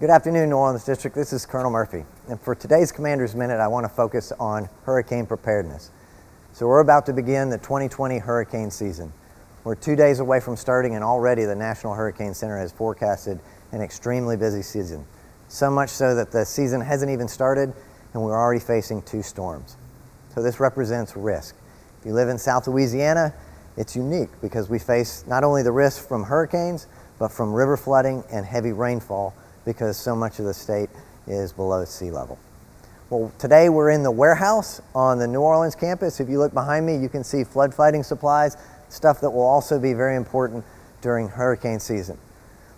Good afternoon, New Orleans District. This is Colonel Murphy. And for today's Commander's Minute, I want to focus on hurricane preparedness. So we're about to begin the 2020 hurricane season. We're 2 days away from starting, and already the National Hurricane Center has forecasted an extremely busy season. So much so that the season hasn't even started, and we're already facing 2 storms. So this represents risk. If you live in South Louisiana, it's unique because we face not only the risk from hurricanes, but from river flooding and heavy rainfall, because so much of the state is below sea level. Well, today we're in the warehouse on the New Orleans campus. If you look behind me, you can see flood fighting supplies, stuff that will also be very important during hurricane season.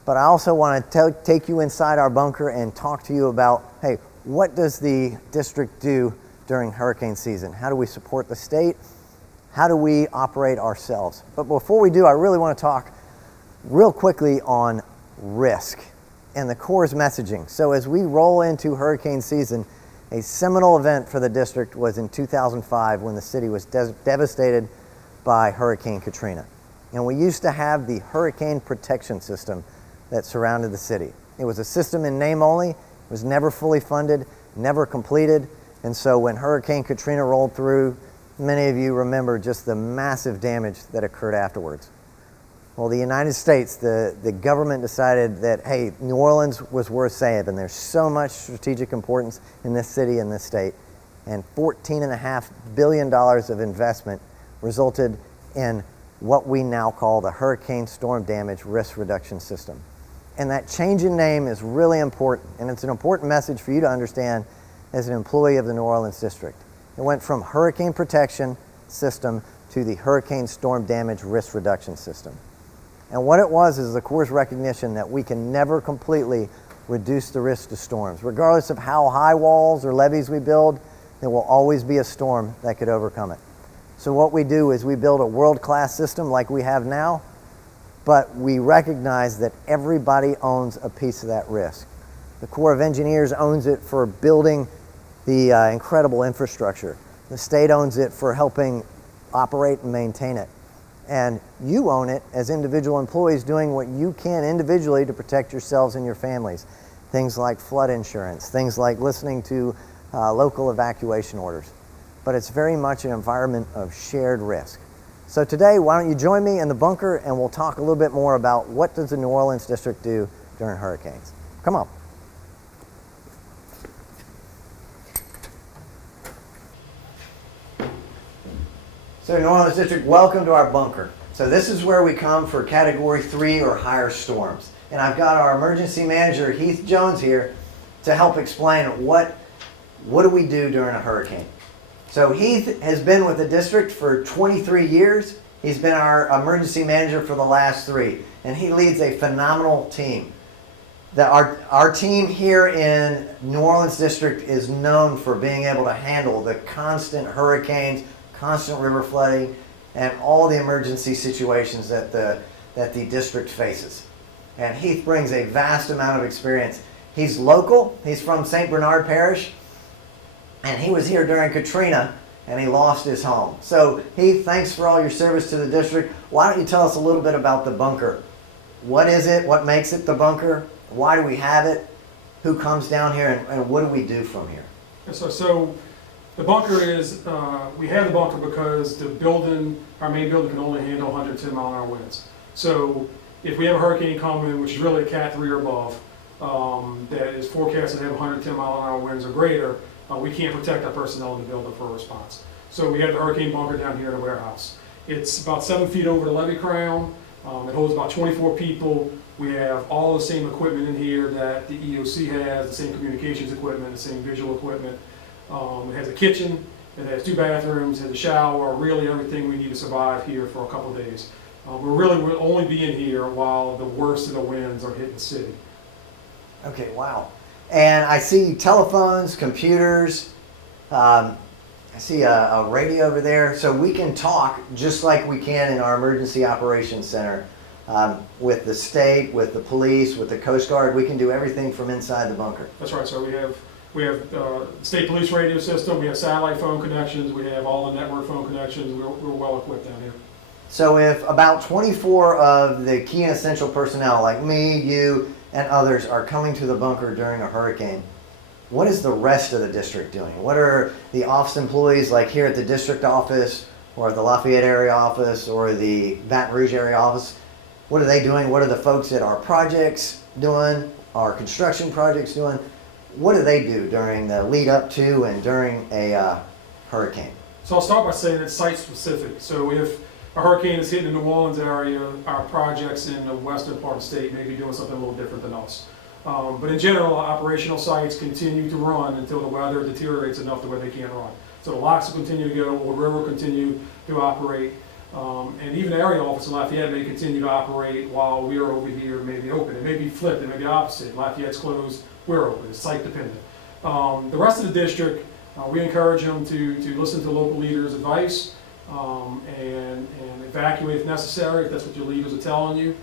But I also want to take you inside our bunker and talk to you about, hey, what does the district do during hurricane season? How do we support the state? How do we operate ourselves? But before we do, I really want to talk real quickly on risk and the Corps' messaging. So as we roll into hurricane season, a seminal event for the district was in 2005 when the city was devastated by Hurricane Katrina. And we used to have the hurricane protection system that surrounded the city. It was a system in name only. It was never fully funded, never completed. And so when Hurricane Katrina rolled through, many of you remember just the massive damage that occurred afterwards. Well, the United States, the government decided that, hey, New Orleans was worth saving. There's so much strategic importance in this city and this state. And $14.5 billion of investment resulted in what we now call the Hurricane Storm Damage Risk Reduction System. And that change in name is really important. And it's an important message for you to understand as an employee of the New Orleans District. It went from Hurricane Protection System to the Hurricane Storm Damage Risk Reduction System. And what it was is the Corps' recognition that we can never completely reduce the risk to storms. Regardless of how high walls or levees we build, there will always be a storm that could overcome it. So what we do is we build a world-class system like we have now, but we recognize that everybody owns a piece of that risk. The Corps of Engineers owns it for building the incredible infrastructure. The state owns it for helping operate and maintain it. And you own it as individual employees doing what you can individually to protect yourselves and your families. Things like flood insurance, things like listening to local evacuation orders. But it's very much an environment of shared risk. So today, why don't you join me in the bunker and we'll talk a little bit more about what does the New Orleans District do during hurricanes. Come on. So New Orleans District, welcome to our bunker. So this is where we come for Category 3 or higher storms. And I've got our emergency manager, Heath Jones, here to help explain what do we do during a hurricane. So Heath has been with the district for 23 years. He's been our emergency manager for the last 3. And he leads a phenomenal team. Our team here in New Orleans District is known for being able to handle the constant hurricanes, constant river flooding, and all the emergency situations that the district faces. And Heath brings a vast amount of experience. He's local. He's from St. Bernard Parish, and he was here during Katrina, and he lost his home. So Heath, thanks for all your service to the district. Why don't you tell us a little bit about the bunker? What is it? What makes it the bunker? Why do we have it? Who comes down here, and what do we do from here? So the bunker is, we have the bunker because the building, our main building, can only handle 110 mile an hour winds. So if we have a hurricane coming, which is really a Cat 3 or above, that is forecasted to have 110 mile an hour winds or greater, we can't protect our personnel in the building for a response. So we have the hurricane bunker down here in the warehouse. It's about 7 feet over the levee crown. It holds about 24 people. We have all the same equipment in here that the EOC has, the same communications equipment, the same visual equipment. It has a kitchen, it has 2 bathrooms, it has a shower, really everything we need to survive here for a couple of days. We'll only be in here while the worst of the winds are hitting the city. Okay, wow. And I see telephones, computers, I see a radio over there, so we can talk just like we can in our emergency operations center with the state, with the police, with the Coast Guard. We can do everything from inside the bunker. That's right, so we have state police radio system, we have satellite phone connections, we have all the network phone connections. We're well equipped down here. So if about 24 of the key and essential personnel, like me, you, and others are coming to the bunker during a hurricane, what is the rest of the district doing? What are the office employees like here at the district office or the Lafayette area office or the Baton Rouge area office? What are they doing? What are the folks at our projects doing, our construction projects doing? What do they do during the lead up to and during a hurricane? So I'll start by saying it's site specific. So if a hurricane is hitting the New Orleans area, our projects in the western part of the state may be doing something a little different than us. But in general, our operational sites continue to run until the weather deteriorates enough to where they can't run. So the locks will continue to go, Old River will continue to operate, and even the area office in Lafayette may continue to operate while we're over here maybe open. It may be flipped, it may be opposite. Lafayette's closed, we're open, it's site dependent. The rest of the district, we encourage them to listen to local leaders' advice and evacuate if necessary, if that's what your leaders are telling you.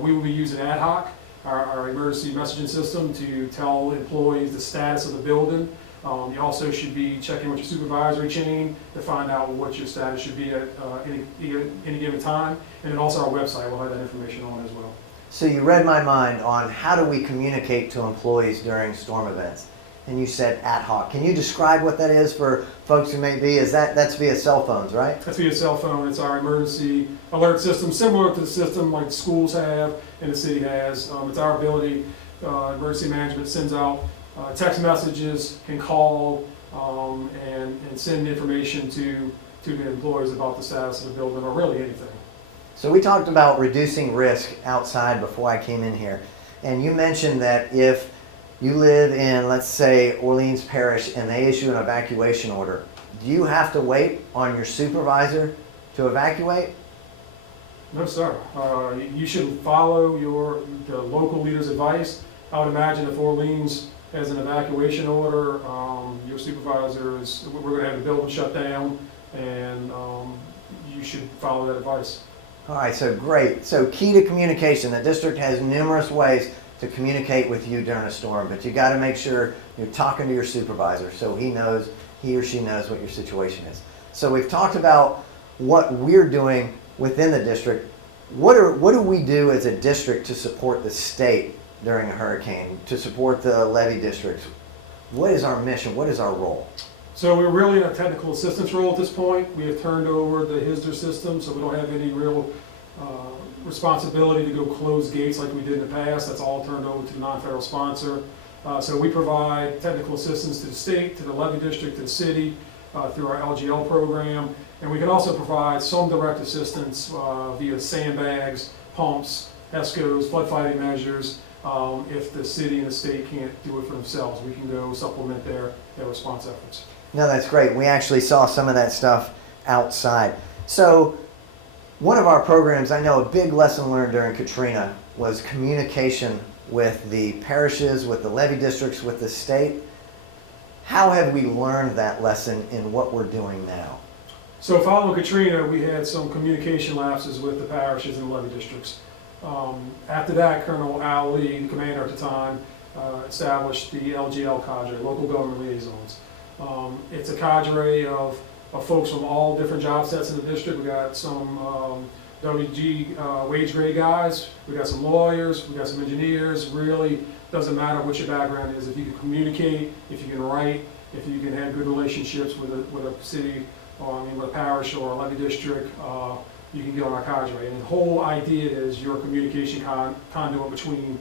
We will be using ad hoc, our emergency messaging system, to tell employees the status of the building. You also should be checking with your supervisory chain to find out what your status should be at any given time. And then also our website will have that information on as well. So you read my mind on how do we communicate to employees during storm events. And you said ad hoc. Can you describe what that is for folks who may be? That's via cell phones, right? That's via cell phone. It's our emergency alert system, similar to the system like schools have and the city has. It's our ability, emergency management sends out text messages, can call and send information to the employees about the status of the building or really anything. So we talked about reducing risk outside before I came in here. And you mentioned that if you live in, let's say, Orleans Parish and they issue an evacuation order, do you have to wait on your supervisor to evacuate? No, sir. You should follow the local leader's advice. I would imagine if Orleans has an evacuation order, your supervisor we're going to have the building shut down, and you should follow that advice. All right, so great. So key to communication. The district has numerous ways to communicate with you during a storm, but you got to make sure you're talking to your supervisor so he or she knows what your situation is. So we've talked about what we're doing within the district. What do we do as a district to support the state during a hurricane, to support the levee districts? What is our mission? What is our role? So we're really in a technical assistance role at this point. We have turned over the HISDR system, so we don't have any real responsibility to go close gates like we did in the past. That's all turned over to the non-federal sponsor. So we provide technical assistance to the state, to the levee district, to the city through our LGL program. And we can also provide some direct assistance via sandbags, pumps, ESCOs, flood fighting measures. If the city and the state can't do it for themselves, we can go supplement their response efforts. No, that's great. We actually saw some of that stuff outside. So one of our programs, I know a big lesson learned during Katrina was communication with the parishes, with the levee districts, with the state. How have we learned that lesson in what we're doing now? So following Katrina, we had some communication lapses with the parishes and the levee districts. After that, Colonel Al Lee, the commander at the time, established the LGL cadre, local government liaisons. It's a cadre of folks from all different job sets in the district. We got some WG wage grade guys, we got some lawyers, we got some engineers. Really doesn't matter what your background is. If you can communicate, if you can write, if you can have good relationships with a city, or with a parish or a levee district, you can get on our cadre. And the whole idea is your communication conduit between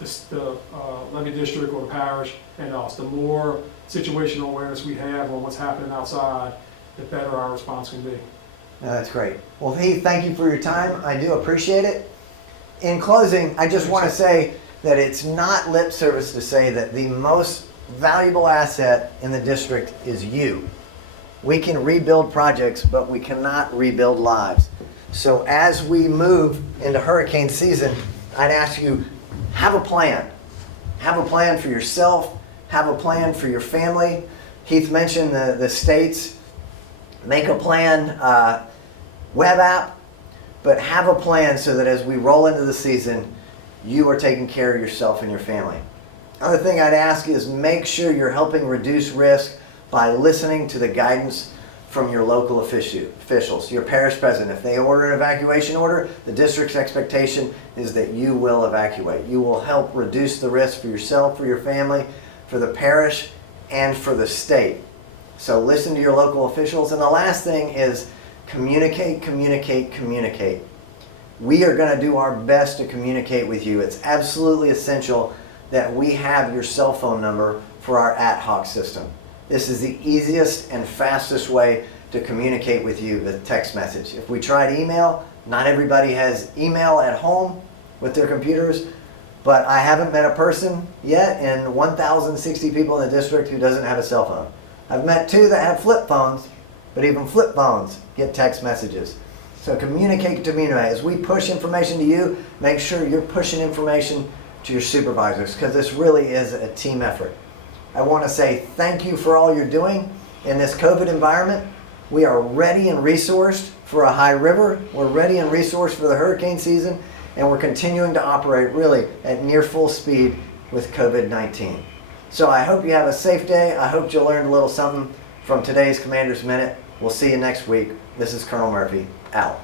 the levee district or the parish and us. The more situational awareness we have on what's happening outside, the better our response can be. No, that's great. Well, Heath, thank you for your time. I do appreciate it. In closing, I just want to say that it's not lip service to say that the most valuable asset in the district is you. We can rebuild projects, but we cannot rebuild lives. So as we move into hurricane season, I'd ask you, have a plan. Have a plan for yourself. Have a plan for your family. Heath mentioned the states. Make a plan, web app, but have a plan so that as we roll into the season, you are taking care of yourself and your family. Other thing I'd ask is make sure you're helping reduce risk by listening to the guidance from your local officials, your parish president. If they order an evacuation order, the district's expectation is that you will evacuate. You will help reduce the risk for yourself, for your family, for the parish, and for the state. So listen to your local officials. And the last thing is communicate, communicate, communicate. We are going to do our best to communicate with you. It's absolutely essential that we have your cell phone number for our ad hoc system. This is the easiest and fastest way to communicate with you, the text message. If we tried email, not everybody has email at home with their computers, but I haven't met a person yet in 1,060 people in the district who doesn't have a cell phone. I've met 2 that have flip phones, but even flip phones get text messages. So communicate to me. As we push information to you, make sure you're pushing information to your supervisors, because this really is a team effort. I want to say thank you for all you're doing in this COVID environment. We are ready and resourced for a high river. We're ready and resourced for the hurricane season, and we're continuing to operate really at near full speed with COVID-19. So I hope you have a safe day. I hope you learned a little something from today's Commander's Minute. We'll see you next week. This is Colonel Murphy, out.